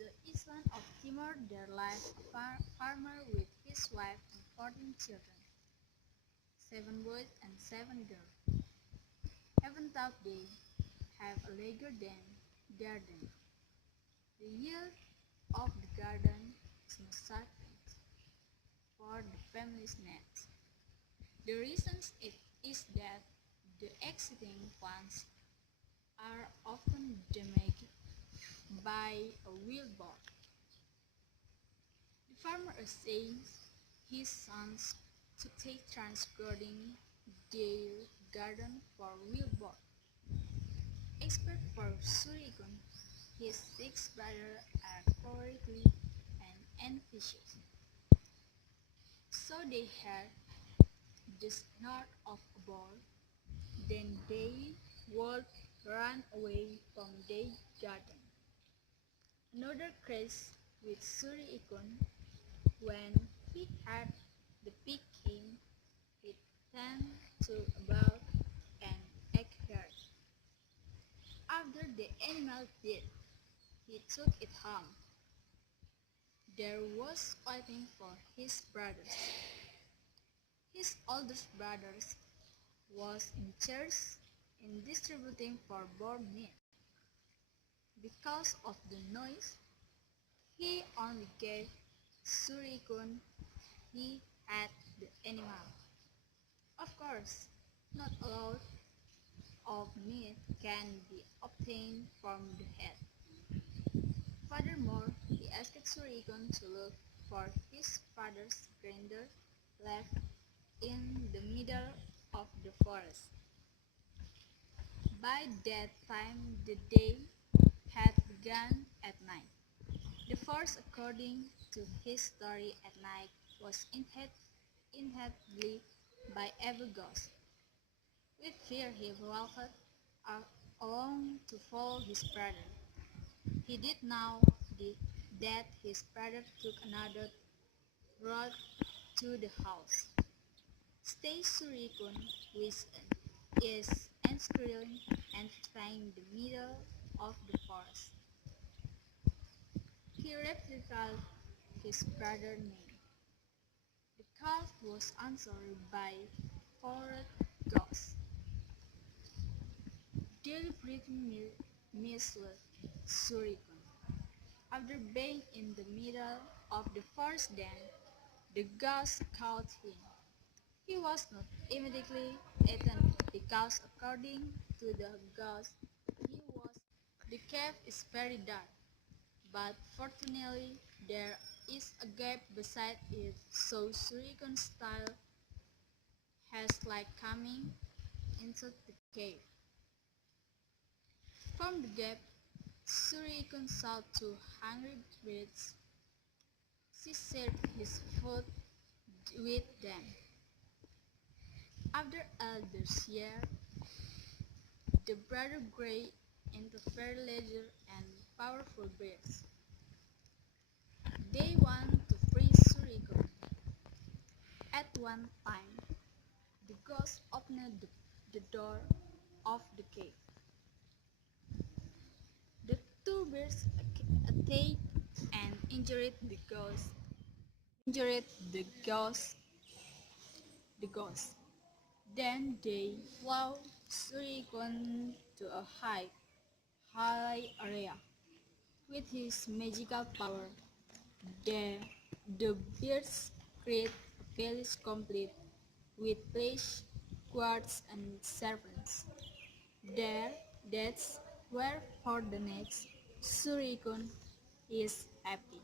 the island of Timor there lives a farmer with his wife and 14 children, 7 boys and 7 girls. Even though they have a larger garden, the yield of the garden is not sufficient for the family's needs. The reason is that the existing plants are often damaged by a wild boar. The farmer assigns his sons to take turns guarding their garden for wild boar. Except for Ikun, his 6 brothers are cowardly and ambitious, so they had the snort of a boar. Then they would run away from their garden. Another craze with Ikun, when he heard the pig came, he turned to about an acre. After the animal did, he took it home. There was fighting for his brothers. His oldest brother was in charge in distributing for boar meat. Because of the noise, he only gave Ikun he had the animal. Of course, not a lot of meat can be obtained from the head. Furthermore, he asked Ikun to look for his father's grandeur left in the middle of the forest. By that time the day had begun at night. The forest, according to his story at night, was inhabited by evil ghosts. With fear he walked along to follow his brother. He did know that his brother took another road to the house. Stay Surikun, which is ensconced in the middle of the forest. He replied his brother's name. The call was answered by 4 ghosts. Deliberately misled Surikun. After being in the middle of the forest den, the ghost caught him. He was not immediately eaten because according to the ghost, the cave is very dark, but fortunately there is a gap beside it, so Surikun's style has light coming into the cave. From the gap, Surikun saw 2 hungry birds. She shared his food with them. After elders year, the brother grew into very large and powerful bears. They want to free Surikun. At one time, the ghost opened the door of the cave. The 2 bears attacked and injured the ghost. Then they flew Surikun to a high area. With his magical power, the bears create a village complete with fish, guards, and servants. That's where for the next Surikun is happy.